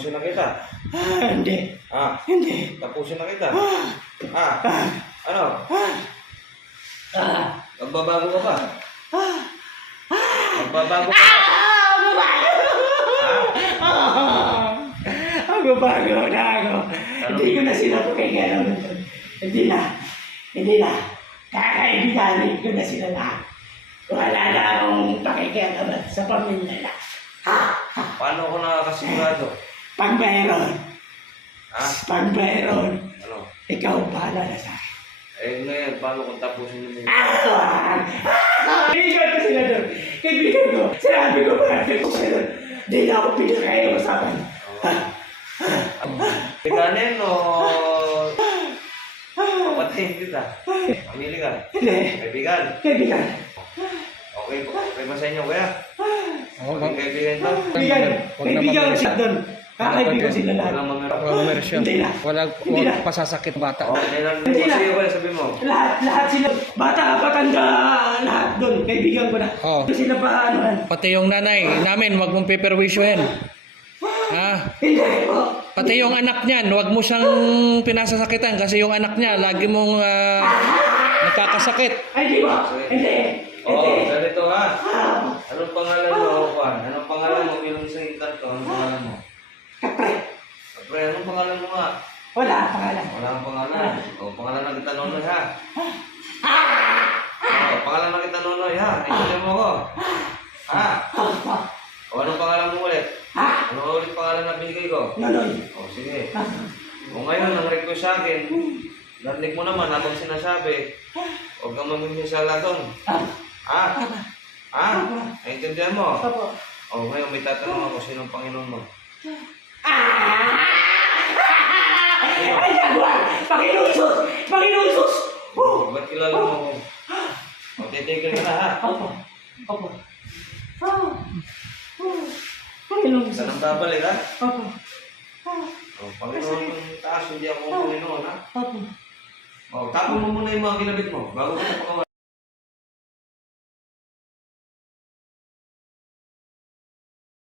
Tapusin na kita. Hindi. Hindi. Tapusin na kita. Ano? Magbabago ka pa? Magbabago ka pa? Magbabago na ako. Hindi ko na sila pakikailan. Hindi na. Kakaibiganin ko na sila lahat. Wala na akong pakikialam sa pamilya na. Paano ko nakakasigurado? Pag mayroon. Pag mayroon. Ano? Ikaw bahala na sa akin. Ngayon, paano kung tapusin niyo mo? Kaibigan ko sila doon. Kaibigan ko. Sinabi ko parati ko sila doon. Hindi na ako pinakain usapan. Kaibiganin o kapatid kita? Pamili ka? Hindi. Kaibigan? Kaibigan. Okay ba sa inyo, kuya? Okay, kaibigan to? Kaibigan ko sila doon. Kakaibigan sila lahat. Hindi na. Walang pasasakit bata. Hindi na. Sige, kuya, sabi mo. Lahat sila. Bata, patanda, lahat doon. Kaibigan ko na. Hindi sila pa anuhan. Pati yung nanay namin, wag mong peperwisyohin. Hindi po. Pati yung anak niyan, wag mo siyang pinasasakitan kasi yung anak niya, lagi mong nagkakasakit. Ay, di ba? Hindi. Ganito ha. Anong pangalan mo, Juan? Anong pangalan mo bilang isang intanto? Anong pangalan mo? Kapre. Kapre, anong pangalan mo nga? Wala ang pangalan. Wala kang pangalan. Pangalan na kita Nonoy ha. Pangalan na kita Nonoy ha. Naintindihan mo ako. Anong pangalan mo ulit? Ano ulit pangalan na binigay ko? Nonoy. Sige. Ngayon, ang request sa akin, narinig mo naman habang sinasabi, huwag kang mamimisala doon. Naintindihan mo? Ngayon may tatanong ako, sinong Panginoon mo? Ay, Jaguar! Panginoon Isus! Panginoon Isus! Ba't kilala mo ako? Titigil ka na ha? Panginoon Isus. Saan ang babalik ha? Panginoon yung taas, hindi ako Panginoon ha? Tapon mo muna yung mga ginabit mo bago ka na pagawa.